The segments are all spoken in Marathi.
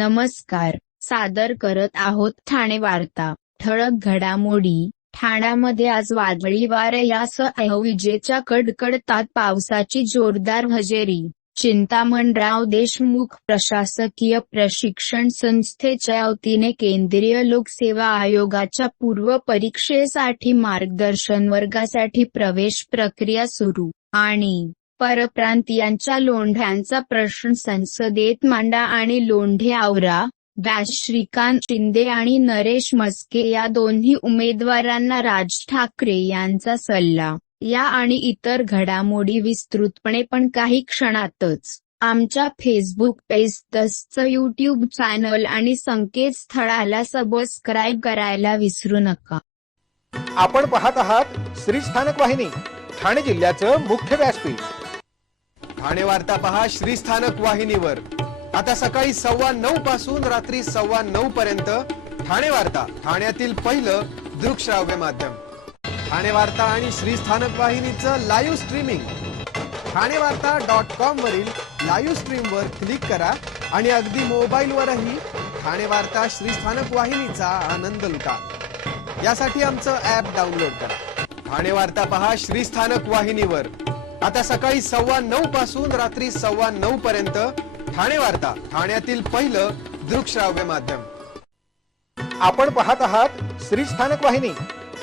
नमस्कार. सादर करत आहोत ठाणे वार्ता. ठळक घडामोडी. ठाण्यामध्ये आज वादळी वाऱ्यासह विजेच्या कडकडाटात पावसाची जोरदार हजेरी. चिंतामणराव देशमुख प्रशासकीय प्रशिक्षण संस्थेच्या वतीने केंद्रीय लोकसेवा आयोगाच्या पूर्व परीक्षेसाठी मार्गदर्शन वर्गासाठी प्रवेश प्रक्रिया सुरू. आणि परप्रांतीयांच्या लोंढ्यांचा प्रश्न संसदेत मांडा आणि लोंढे आवरा. श्रीकांत शिंदे आणि नरेश म्हस्के या दोन्ही उमेदवारांना राज ठाकरे यांचा सल्ला. या आणि इतर घडामोडी विस्तृतपणे पण काही क्षणातच. आमच्या फेसबुक पेज तसंच यूट्यूब चॅनल आणि संकेतस्थळाला सबस्क्राईब करायला विसरू नका. आपण पाहत आहात श्री स्थानक वाहिनी, ठाणे जिल्ह्याचं मुख्य व्यासपीठ. ठाणे वार्ता पहा श्री स्थानक वाहिनीवर. आता सकाळी 9:15 पासून रात्री 9:15 पर्यंत ठाणे वार्ता, ठाण्यातील पहिलं दृकश्राव्य माध्यम. ठाणे वार्ता आणि श्री स्थानक वाहिनीचं लाईव्ह स्ट्रीमिंग. ठाणेवार्ता.com वरील लाईव्ह स्ट्रीमवर क्लिक करा आणि अगदी मोबाईलवरही ठाणे वार्ता श्री स्थानक वाहिनीचा आनंद लुटा. यासाठी आमचं ॲप डाउनलोड करा. ठाणे वार्ता पहा श्री स्थानक वाहिनीवर. आता सकाळी 9:15 पासून रात्री 9:15 पर्यंत ठाणे वार्ता, ठाण्यातील पहिलं दृकश्राव्य माध्यम. आपण पाहत आहात श्री स्थानक वाहिनी,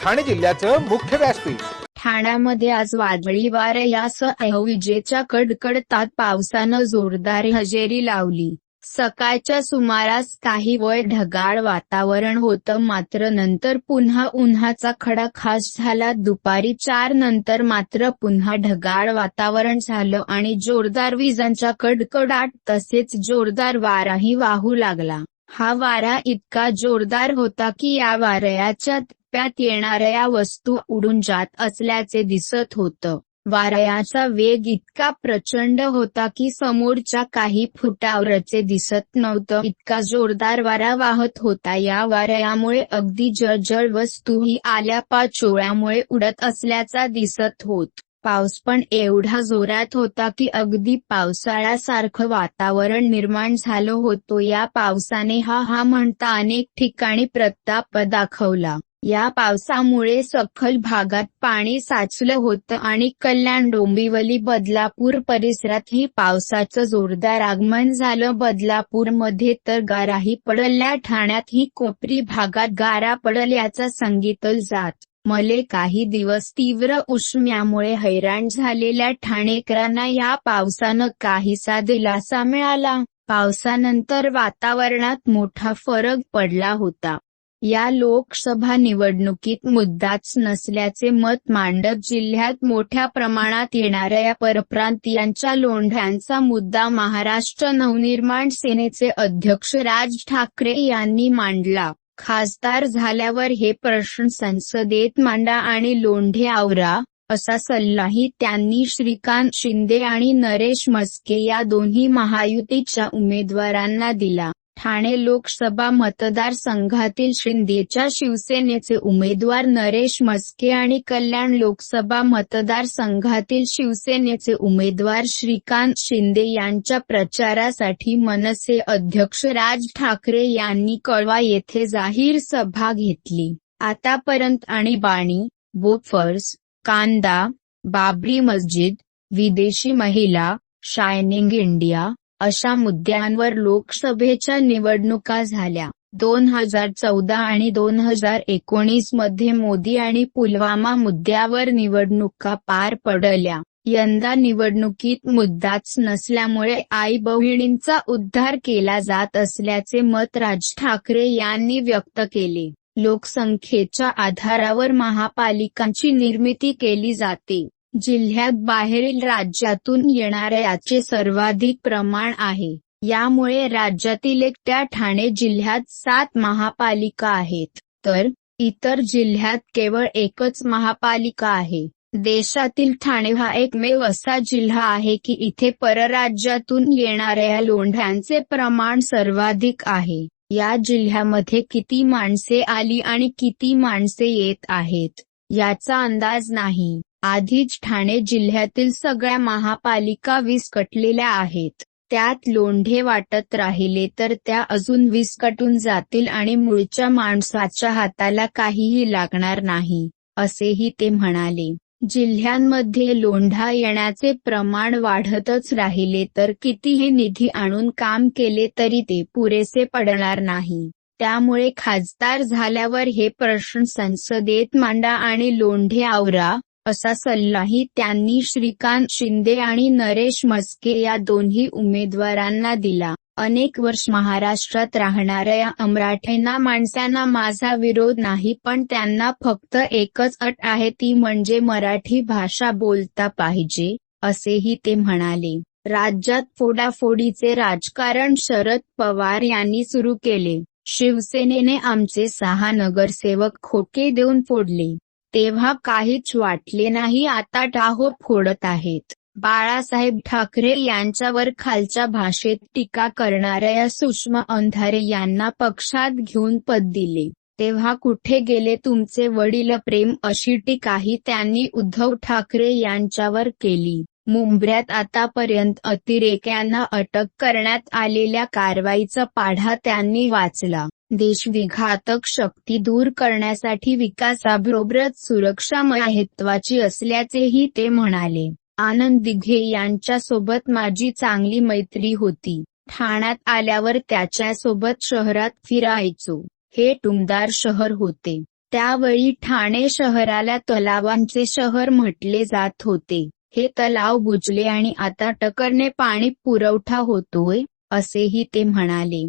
ठाणे जिल्ह्याचं मुख्य व्यासपीठ. ठाण्यामध्ये आज वादळी वाऱ्यासह विजेच्या कडकडाटात पावसानं जोरदार हजेरी लावली. सकाळच्या सुमारास काही वेळ ढगाळ वातावरण होतं, मात्र नंतर पुन्हा उन्हाचा कडाका झाला. दुपारी 4 नंतर मात्र पुन्हा ढगाळ वातावरण झालं आणि जोरदार विजांचा कडकडाट तसेच जोरदार वाराही वाहू लागला. हा वारा इतका जोरदार होता की या वाऱ्याच्या टप्प्यात येणाऱ्या वस्तू उडून जात असल्याचे दिसत होतं. वाऱ्याचा वेग इतका प्रचंड होता की समोरच्या काही फुटावरचे दिसत नव्हतं, इतका जोरदार वारा वाहत होता. या वाऱ्यामुळे अगदी जळजळ वस्तूही आल्या पाचोळ्यामुळे उडत असल्याचा दिसत होत. पाऊस पण एवढा जोरात होता की अगदी पावसाळ्यासारखं वातावरण निर्माण झालं होतं. या पावसाने हा म्हणता अनेक ठिकाणी प्रताप दाखवला. या पावसामुळे सखल भागात पाणी साचलं होतं आणि कल्याण, डोंबिवली, बदलापूर परिसरातही पावसाचं जोरदार आगमन झालं. बदलापूरमध्ये तर गाराही पडल्या. ठाण्यातही कोपरी भागात गारा पडल्याचा सांगितलं जात. गेले काही दिवस तीव्र उष्म्यामुळे हैराण झालेल्या ठाणेकरांना या पावसानं काहीसा दिलासा मिळाला. पावसानंतर वातावरणात मोठा फरक पडला होता. या लोकसभा निवडणुकीत मुद्दाच नसल्याचे मत मांडत जिल्ह्यात मोठ्या प्रमाणात येणाऱ्या परप्रांतीयांच्या लोंढ्यांचा मुद्दा महाराष्ट्र नवनिर्माण सेनेचे अध्यक्ष राज ठाकरे यांनी मांडला. खासदार झाल्यावर हे प्रश्न संसदेत मांडा आणि लोंढे आवरा, असा सल्लाही त्यांनी श्रीकांत शिंदे आणि नरेश म्हस्के या दोन्ही महायुतीच्या उमेदवारांना दिला. ठाणे लोकसभा मतदारसंघातील शिंदेच्या शिवसेनेचे उमेदवार नरेश म्हस्के आणि कल्याण लोकसभा मतदारसंघातील शिवसेनेचे उमेदवार श्रीकांत शिंदे यांच्या प्रचारासाठी मनसे अध्यक्ष राज ठाकरे यांनी कळवा येथे जाहीर सभा घेतली. आतापर्यंत आणीबाणी, बोफर्स, कांदा, बाबरी मस्जिद, विदेशी महिला, शायनिंग इंडिया अशा मुद्द्यांवर लोकसभेच्या निवडणुका झाल्या. 2014 आणि 2019 मध्ये मोदी आणि पुलवामा मुद्द्यावर निवडणुका पार पडल्या. यंदा निवडणुकीत मुद्दाच नसल्यामुळे आई बहिणींचा उद्धार केला जात असल्याचे मत राज ठाकरे यांनी व्यक्त केले. लोकसंख्येच्या आधारावर महापालिकांची निर्मिती केली जाते. जिल्ह्यात बाहेरील राज्यातून येणाऱ्याचे सर्वाधिक प्रमाण आहे. यामुळे राज्यातील एकट्या ठाणे जिल्ह्यात 7 महापालिका आहेत, तर इतर जिल्ह्यात केवळ एकच महापालिका आहे. देशातील ठाणे हा एकमेव असा जिल्हा आहे की इथे परराज्यातून येणाऱ्या लोंढ्यांचे प्रमाण सर्वाधिक आहे. या जिल्ह्यामध्ये किती माणसे आली आणि किती माणसे येत आहेत याचा अंदाज नाही. आधीच ठाणे जिल्ह्यातील सगळ्या महापालिका विस्कटलेल्या आहेत. त्यात लोंढे वाटत राहिले तर त्या अजून विस्कटून जातील आणि मूळच्या माणसाच्या हाताला काहीही लागणार नाही, असेही ते म्हणाले. जिल्ह्यांमध्ये लोंढा येण्याचे प्रमाण वाढतच राहिले तर कितीही निधी आणून काम केले तरी ते पुरेसे पडणार नाही. त्यामुळे खासदार झाल्यावर हे प्रश्न संसदेत मांडा आणि लोंढे आवरा, असा सल्लाही त्यांनी श्रीकांत शिंदे आणि नरेश म्हस्के या दोन्ही उमेदवारांना दिला. अनेक वर्ष महाराष्ट्रात राहणाऱ्या मराठा माणसांना माझा विरोध नाही, पण त्यांना फक्त एकच अट आहे, ती म्हणजे मराठी भाषा बोलता पाहिजे, असेही ते म्हणाले. राज्यात फोडाफोडीचे राजकारण शरद पवार यांनी सुरू केले. शिवसेनेने आमचे 6 नगरसेवक खोके देऊन फोडले. तेव्हा काहीच वाटले नाही, आता टाहो फोडत आहेत. बाळासाहेब ठाकरे यांच्यावर खालच्या भाषेत टीका करणाऱ्या सुषमा अंधारे यांना पक्षात घेऊन पद दिले. तेव्हा कुठे गेले तुमचे वडील प्रेम, अशी टीकाही त्यांनी उद्धव ठाकरे यांच्यावर केली. मुंबऱ्यात आतापर्यंत अतिरेक्यांना अटक करण्यात आलेल्या कारवाईचा पाढा त्यांनी वाचला. देशविघातक शक्ती दूर करण्यासाठी विकासाबरोबरच सुरक्षा महत्त्वाची असल्याचेही ते म्हणाले. आनंद दिघे यांच्यासोबत माझी चांगली मैत्री होती. ठाण्यात आल्यावर त्याच्यासोबत शहरात फिरायचो. हे टुमदार शहर होते. त्यावेळी ठाणे शहराला तलावांचे शहर म्हटले जात होते. हे तलाव बुजले आणि आता टकरने पाणी पुरवठा होतोय, असेही ते म्हणाले.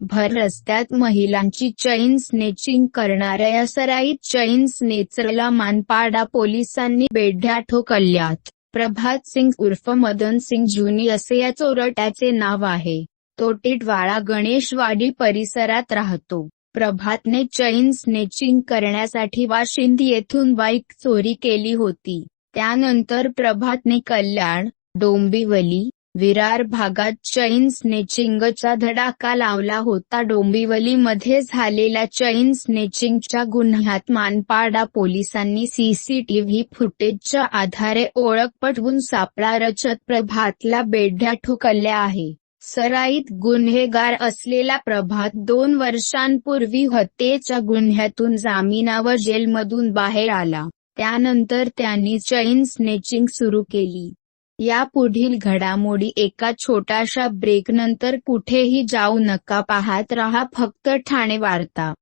भर रस्त्यात महिलांची चैन स्नेचिंग करणाऱ्या सराईत चैन स्नेचरला मानपाडा पोलिसांनी बेड्या ठोकल्यात. प्रभात सिंग उर्फ मदन सिंग जुनी असे या चोरट्याचे नाव आहे. तो टिटवाळा गणेशवाडी परिसरात राहतो. प्रभातने चैन स्नेचिंग करण्यासाठी वाशिंदी येथून बाईक चोरी केली होती. त्यानंतर प्रभातने कल्याण, डोंबिवली, विरार भागात चैन स्नेचिंगचा धडाका लावला होता. डोंबिवलीमध्ये झालेल्या चैन स्नेचिंगच्या गुन्ह्यात मानपाडा पोलिसांनी सीसीटीव्ही फुटेजच्या आधारे ओळख पटवून सापळा रचत प्रभातला बेड्या ठोकल्या आहे. सराईत गुन्हेगार असलेला प्रभात 2 वर्षांपूर्वी हत्येच्या गुन्ह्यातून जामिनावर जेलमधून बाहेर आला. त्यानंतर त्यांनी चैन स्नेचिंग सुरू केली. या पुढील घडामोडी एका छोट्याशा ब्रेकनंतर. कुठेही जाऊ नका, पाहत रहा फक्त ठाणे वार्ता.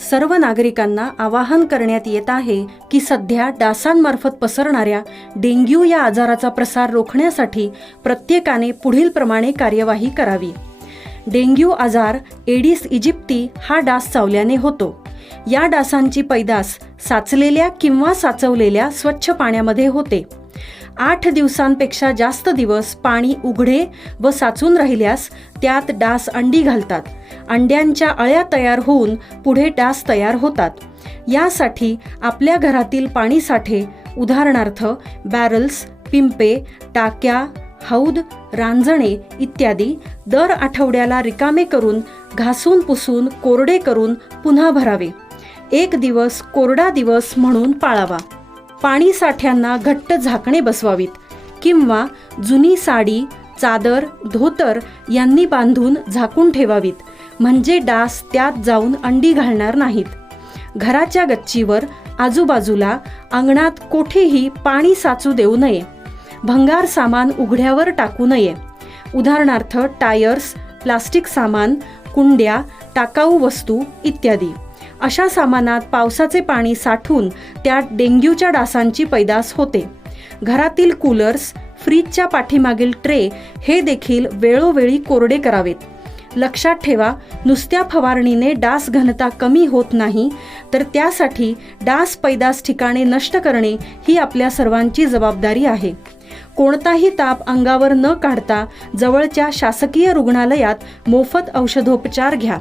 सर्व नागरिकांना आवाहन करण्यात येत आहे की सध्या डासांमार्फत पसरणाऱ्या डेंग्यू या आजाराचा प्रसार रोखण्यासाठी प्रत्येकाने पुढील प्रमाणे कार्यवाही करावी. डेंग्यू आजार एडिस इजिप्ती हा डास चावल्याने होतो. या डासांची पैदास साचलेल्या किंवा साचवलेल्या स्वच्छ पाण्यामध्ये होते. 8 दिवसांपेक्षा जास्त दिवस पाणी उघडे व साचून राहिल्यास त्यात डास अंडी घालतात. अंड्यांच्या अळ्या तयार होऊन पुढे डास तयार होतात. यासाठी आपल्या घरातील पाणीसाठे, उदाहरणार्थ बॅरल्स, पिंपे, टाक्या, हौद, रांजणे इत्यादी दर आठवड्याला रिकामे करून घासून पुसून कोरडे करून पुन्हा भरावे. 1 दिवस कोरडा दिवस म्हणून पाळावा. पाणी साठ्यांना घट्ट झाकणे बसवावीत किंवा जुनी साडी, चादर, धोतर यांनी बांधून झाकून ठेवावीत, म्हणजे डास त्यात जाऊन अंडी घालणार नाहीत. घराच्या गच्चीवर, आजूबाजूला, अंगणात कोठेही पाणी साचू देऊ नये. भंगार सामान उघड्यावर टाकू नये. उदाहरणार्थ टायर्स, प्लास्टिक सामान, कुंड्या, टाकाऊ वस्तू इत्यादी. अशा सामानात पावसाचे पाणी साठून त्यात डेंग्यूच्या डासांची पैदास होते. घरातील कूलर्स, फ्रीजच्या पाठीमागील ट्रे हे देखील वेळोवेळी कोरडे करावेत. लक्षात ठेवा, नुसत्या फवारणीने डास घनता कमी होत नाही, तर त्यासाठी डास पैदास ठिकाणे नष्ट करणे ही आपल्या सर्वांची जबाबदारी आहे. कोणताही ताप अंगावर न काढता जवळच्या शासकीय रुग्णालयात मोफत औषधोपचार घ्या.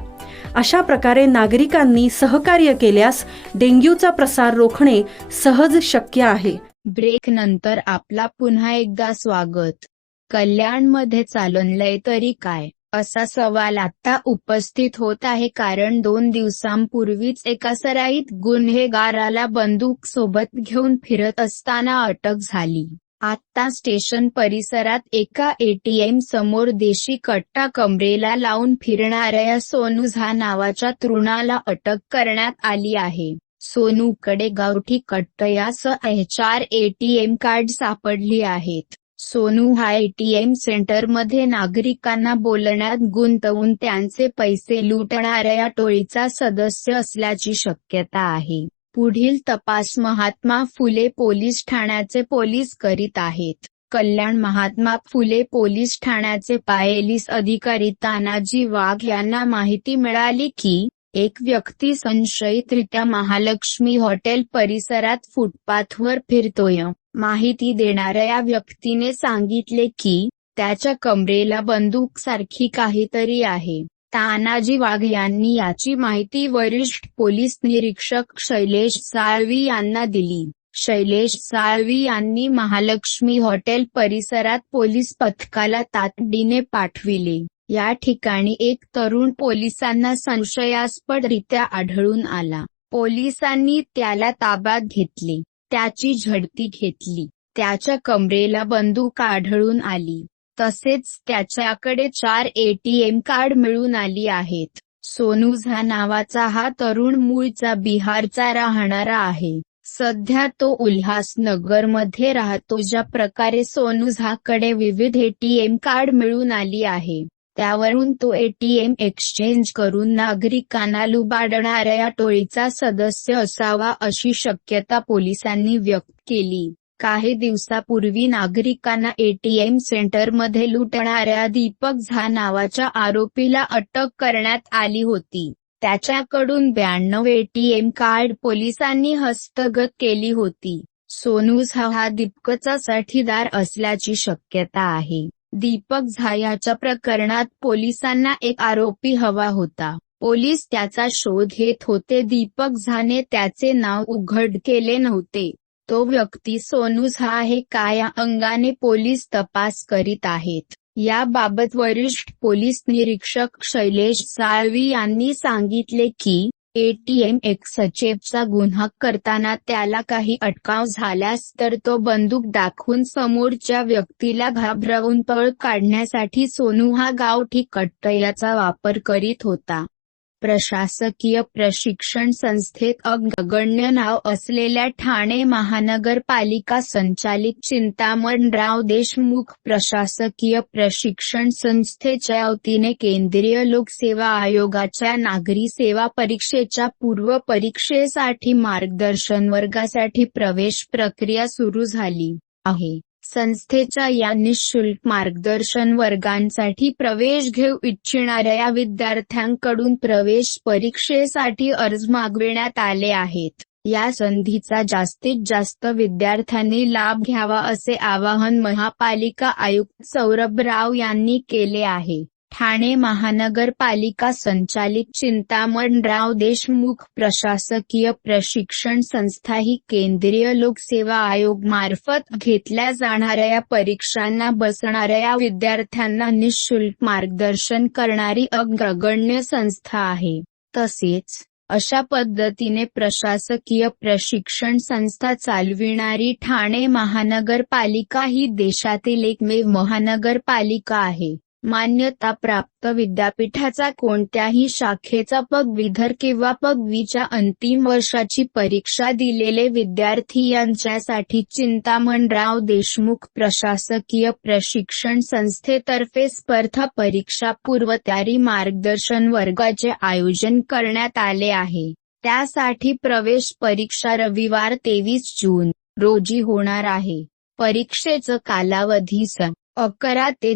अशा प्रकारे नागरिकांनी सहकार्य केल्यास डेंग्यूचा प्रसार रोखणे सहज शक्य आहे. ब्रेक नंतर आपला पुन्हा एकदा स्वागत. कल्याणमध्ये चाललंय तरी काय, असा सवाल आता उपस्थित होत आहे, कारण 2 दिवसांपूर्वीच एका सराईत गुन्हेगाराला बंदूक सोबत घेऊन फिरत असताना अटक झाली. आता स्टेशन परिसरात एका एटीएम समोर देशी कट्टा कमरेला लावून फिरणाऱ्या सोनू झा नावाच्या तरुणाला अटक करण्यात आली आहे. सोनूकडे गावठी कट्ट्यासह 4 एटीएम कार्ड सापडली आहेत. सोनू हा एटीएम सेंटरमध्ये नागरिकांना बोलण्यात गुंतवून त्यांचे पैसे लुटणाऱ्या टोळीचा सदस्य असल्याची शक्यता आहे. पुढील तपास महात्मा फुले पोलीस ठाण्याचे पोलीस करीत आहेत. कल्याण महात्मा फुले पोलीस ठाण्याचे पोलीस अधिकारी तानाजी वाघ यांना माहिती मिळाली की एक व्यक्ती संशयितरित्या महालक्ष्मी हॉटेल परिसरात फुटपाथवर फिरतोय. माहिती देणाऱ्या व्यक्तीने सांगितले की त्याच्या कमरेला बंदूकसारखी काहीतरी आहे. तानाजी वाघ यांनी याची माहिती वरिष्ठ पोलीस निरीक्षक शैलेश साळवी यांना दिली. शैलेश साळवी यांनी महालक्ष्मी हॉटेल परिसरात पोलीस पथकाला तातडीने पाठविले. या ठिकाणी एक तरुण पोलिसांना संशयास्पदरित्या आढळून आला. पोलिसांनी त्याला ताब्यात घेतले. त्याची झडती घेतली. त्याच्या कमरेला बंदूक आढळून आली. तसेच त्याच्याकडे 4 एटीएम कार्ड मिळून आली आहेत. सोनू झा नावाचा हा तरुण मूळचा बिहारचा राहणारा आहे. सध्या तो उल्हासनगरमध्ये राहतो. ज्या प्रकारे सोनू झाकडे विविध एटीएम कार्ड मिळून आली आहे, त्यावरून तो एटीएम एक्सचेंज करून नागरिकांना लुबाडणाऱ्या टोळीचा सदस्य असावा अशी शक्यता पोलिसांनी व्यक्त केली. काही दिवसापूर्वी नागरिकांना एटीएम सेंटरमध्ये लुटणाऱ्या दीपक झा नावाच्या आरोपीला अटक करण्यात आली होती. त्याच्याकडून 92 एटीएम कार्ड पोलिसांनी हस्तगत केली होती. सोनू झा हा दीपकचा साथीदार असल्याची शक्यता आहे. दीपक झा याच्या प्रकरणात पोलिसांना एक आरोपी हवा होता. पोलीस त्याचा शोध घेत होते. दीपक झाने त्याचे नाव उघड केले नव्हते. तो व्यक्ती सोनू झा आहे का या अंगाने पोलीस तपास करीत आहेत. याबाबत वरिष्ठ पोलीस निरीक्षक शैलेश साळवी यांनी सांगितले की एटीएम एक्सचेंजचा गुन्हा करताना त्याला काही अटकाव झाल्यास तर तो बंदूक दाखवून समोरच्या व्यक्तीला घाबरवून पळ काढण्यासाठी सोनू हा गावठी कट्ट्याचा वापर करीत होता. प्रशासकीय प्रशिक्षण संस्थेत अग्रगण्य नाव असलेल्या ठाणे महानगरपालिका संचालित चिंतामणराव देशमुख प्रशासकीय प्रशिक्षण संस्थेच्या वतीने केंद्रीय लोकसेवा आयोगाच्या नागरी सेवा परीक्षेच्या पूर्व परीक्षेसाठी मार्गदर्शन वर्गासाठी प्रवेश प्रक्रिया सुरू झाली आहे. संस्थेच्या या निःशुल्क मार्गदर्शन वर्गांसाठी प्रवेश घेऊ इच्छिणाऱ्या विद्यार्थ्यांकडून प्रवेश परीक्षेसाठी अर्ज मागविण्यात आले आहेत. या संधीचा जास्तीत जास्त विद्यार्थ्यांनी लाभ घ्यावा असे आवाहन महापालिका आयुक्त सौरभ राव यांनी केले आहे. ठाणे महानगरपालिका संचालित चिंतामणराव देशमुख प्रशासकीय प्रशिक्षण संस्था ही केंद्रीय लोकसेवा आयोग मार्फत घेतल्या जाणाऱ्या परीक्षांना बसणाऱ्या विद्यार्थ्यांना निःशुल्क मार्गदर्शन करणारी अग्रगण्य संस्था आहे. तसेच अशा पद्धतीने प्रशासकीय प्रशिक्षण संस्था चालविणारी ठाणे महानगरपालिका ही देशातील एकमेव महानगरपालिका आहे. मान्यता प्राप्त विद्यापीठाचा कोणत्याही शाखेचा पदवीधर किंवा पदवीच्या अंतिम वर्षाची परीक्षा दिलेले विद्यार्थी यांच्यासाठी चिंतामणराव देशमुख प्रशासकीय प्रशिक्षण संस्थेतर्फे स्पर्धा परीक्षा पूर्वतयारी मार्गदर्शन वर्गाचे आयोजन करण्यात आले आहे. त्यासाठी प्रवेश परीक्षा रविवार 23 जून रोजी होणार आहे. परीक्षेचा कालावधी 11 ते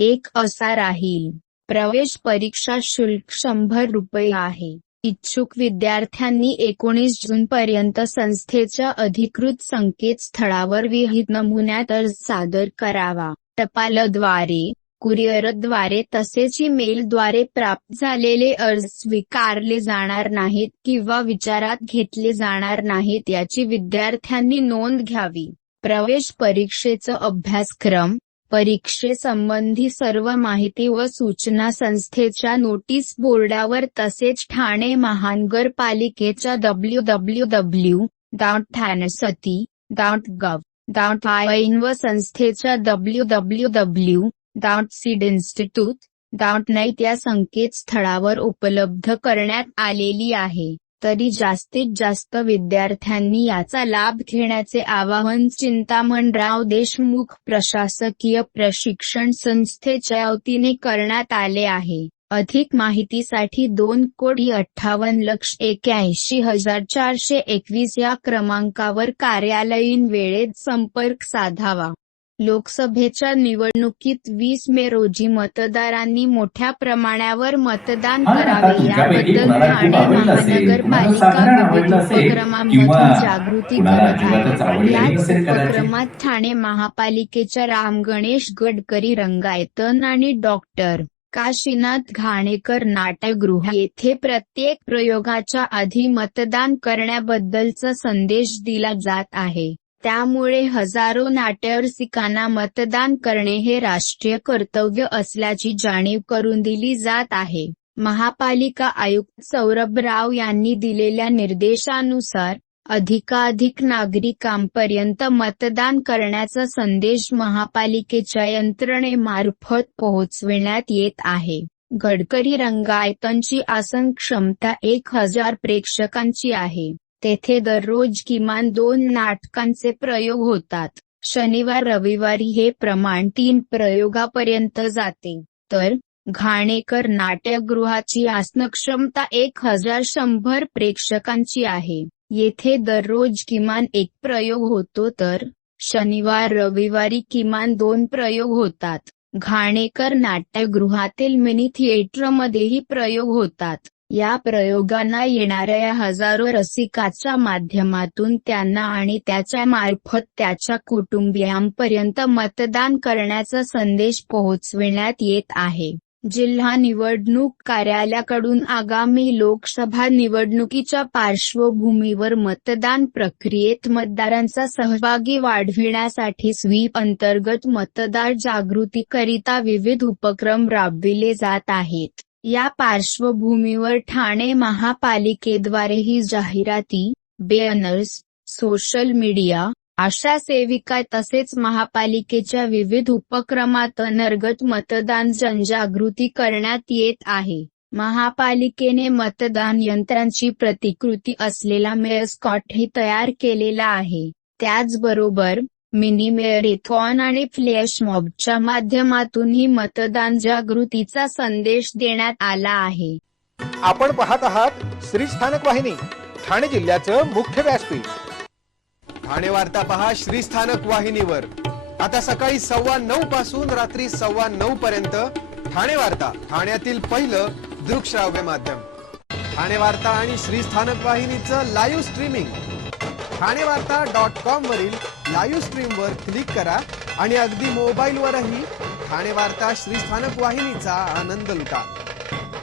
1 असा राहील. प्रवेश परीक्षा शुल्क 100 रुपये आहे. इच्छुक विद्यार्थ्यांनी 19 जून पर्यंत संस्थेच्या अधिकृत संकेतस्थळावर विहित नमुन्यात अर्ज सादर करावा. टपालद्वारे, कुरिअरद्वारे तसेच ईमेलद्वारे प्राप्त झालेले अर्ज स्वीकारले जाणार नाहीत किंवा विचारात घेतले जाणार नाहीत याची विद्यार्थ्यांनी नोंद घ्यावी. प्रवेश परीक्षेचा अभ्यासक्रम, परीक्षेसंबंधी सर्व माहिती व सूचना संस्थेच्या नोटीस बोर्डावर तसेच ठाणे महानगरपालिकेच्या www.thanescity.gov .in व संस्थेच्या www.seedinstitute.net या संकेतस्थळावर उपलब्ध करण्यात आलेली आहे. तरी जास्तीत जास्त विद्यार्थ्यांनी याचा लाभ घेण्याचे आवाहन चिंतामणराव देशमुख प्रशासकीय प्रशिक्षण संस्थेच्या वतीने करण्यात आले आहे. अधिक माहितीसाठी 2,58,81,421 या क्रमांकावर कार्यालयीन वेळेत संपर्क साधावा. लोकसभेच्या निवडणुकीत 20 मे रोजी मतदारांनी मोठ्या प्रमाणावर मतदान करावे याबद्दल ठाणे महानगरपालिका विविध उपक्रमांमधून जागृती करत आहे. याच उपक्रमात ठाणे महापालिकेच्या राम गणेश गडकरी रंगायतन आणि डॉक्टर काशीनाथ घाणेकर नाट्यगृह येथे प्रत्येक प्रयोगाच्या आधी मतदान करण्याबद्दलचा संदेश दिला जात आहे. त्यामुळे हजारो नाट्यरसिकांना मतदान करणे हे राष्ट्रीय कर्तव्य असल्याची जाणीव करून दिली जात आहे. महापालिका आयुक्त सौरभ राव यांनी दिलेल्या निर्देशानुसार अधिकाधिक नागरिकांपर्यंत मतदान करण्याचा संदेश महापालिकेच्या यंत्रणेमार्फत पोहोचविण्यात येत आहे. गडकरी रंगायतनची आसन क्षमता 1000 प्रेक्षकांची आहे. तेथे दररोज किमान 2 नाटकांचे प्रयोग होतात. शनिवार रविवारी हे प्रमाण 3 प्रयोगापर्यंत जाते. तर घाणेकर नाट्यगृहाची आसनक्षमता 1100 प्रेक्षकांची आहे. येथे दररोज किमान 1 प्रयोग होतो तर शनिवार रविवारी किमान 2 प्रयोग होतात. घाणेकर नाट्यगृहातील मिनी थिएटरमध्येही प्रयोग होतात. या प्रयोगांना येणाऱ्या हजारो रसिकाच्या माध्यमातून त्यांना आणि त्याच्या मार्फत त्याच्या कुटुंबियांपर्यंत मतदान करण्याचा संदेश पोहोचविण्यात येत आहे. जिल्हा निवडणूक कार्यालयाकडून आगामी लोकसभा निवडणुकीच्या पार्श्वभूमीवर मतदान प्रक्रियेत मतदारांचा सहभागी वाढविण्यासाठी स्वीप अंतर्गत मतदार जागृतीकरिता विविध उपक्रम राबविले जात आहेत. या पार्श्वभूमीवर ठाणे महापालिकेद्वारेही जाहिराती, बॅनर्स, सोशल मीडिया, आशा सेविका तसेच महापालिकेच्या विविध उपक्रमांतर्गत मतदान जनजागृती करण्यात येत आहे. महापालिकेने मतदान यंत्रांची प्रतिकृती असलेला मेस्कॉटही तयार केलेला आहे. त्याचबरोबर मिनी मॅरेथॉन आणि फ्लॅश मॉबच्या माध्यमातूनही मतदान जागृतीचा संदेश देण्यात आला आहे. आपण पाहत आहात श्री स्थानक वाहिनी, ठाणे जिल्ह्याचं मुख्य व्यासपीठ. ठाणे वार्ता पहा श्री स्थानक वाहिनीवर. आता सकाळी 9:15 पासून रात्री 9:15 पर्यंत ठाणे वार्ता, ठाण्यातील पहिलं दृकश्राव्य माध्यम. ठाणे वार्ता आणि श्री स्थानक वाहिनीचं लाईव्ह स्ट्रीमिंग ठाणेवार्ता.com वरील लाईव्ह स्ट्रीमवर क्लिक करा आणि अगदी मोबाईलवरही ठाणे वार्ता श्री स्थानक वाहिनीचा आनंद लुटा.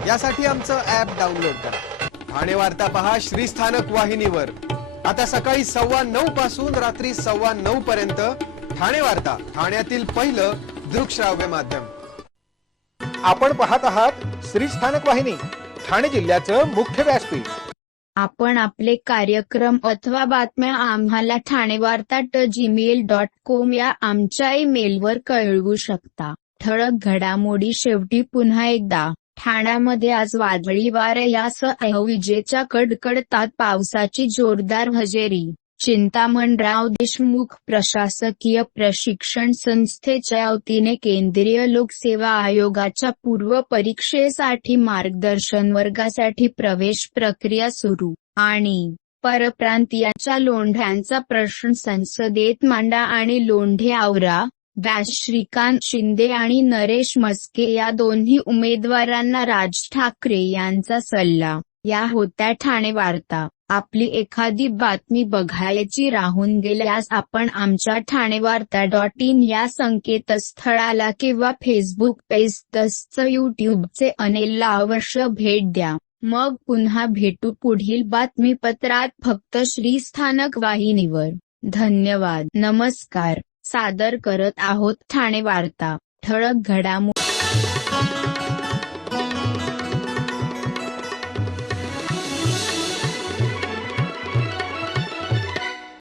यासाठी आमचं ॲप डाउनलोड करा. ठाणे वार्ता पहा श्री स्थानक वाहिनीवर. आता सकाळी 9:15 पासून रात्री 9:15 पर्यंत ठाणे वार्ता, ठाण्यातील पहिलं दृकश्राव्य माध्यम. आपण पाहत आहात श्री स्थानक वाहिनी, ठाणे जिल्ह्याचं मुख्य व्यासपीठ. आपण आपले कार्यक्रम अथवा बातम्या आम्हाला ठाणेवार्ता@gmail.com या आमच्या ईमेलवर कळवू शकता. ठळक घडामोडी शेवटी पुन्हा एकदा. ठाण्यामध्ये आज वादळी वारे यासह विजेच्या कडकडतात पावसाची जोरदार हजेरी. चिंतामणराव देशमुख प्रशासकीय प्रशिक्षण संस्थेच्या वतीने केंद्रीय लोकसेवा आयोगाच्या पूर्व परीक्षेसाठी मार्गदर्शन वर्गासाठी प्रवेश प्रक्रिया सुरू. आणि परप्रांतीयांच्या लोंढ्यांचा प्रश्न संसदेत मांडा आणि लोंढे आवरा. श्रीकांत शिंदे आणि नरेश म्हस्के या दोन्ही उमेदवारांना राज ठाकरे यांचा सल्ला. या होत्या ठाणे वार्ता. आपली एखादी बातमी बघायची राहून गेल्यास आपण आमच्या ठाणेवार्ता.in या संकेतस्थळाला किंवा फेसबुक पेज तसंच यूट्यूबचे चॅनेलला अवश्य भेट द्या. मग पुन्हा भेटू पुढील बातमीपत्रात फक्त श्री स्थानक वाहिनीवर. धन्यवाद. नमस्कार. सादर करत आहोत ठाणे वार्ता. ठळक घडामोडी.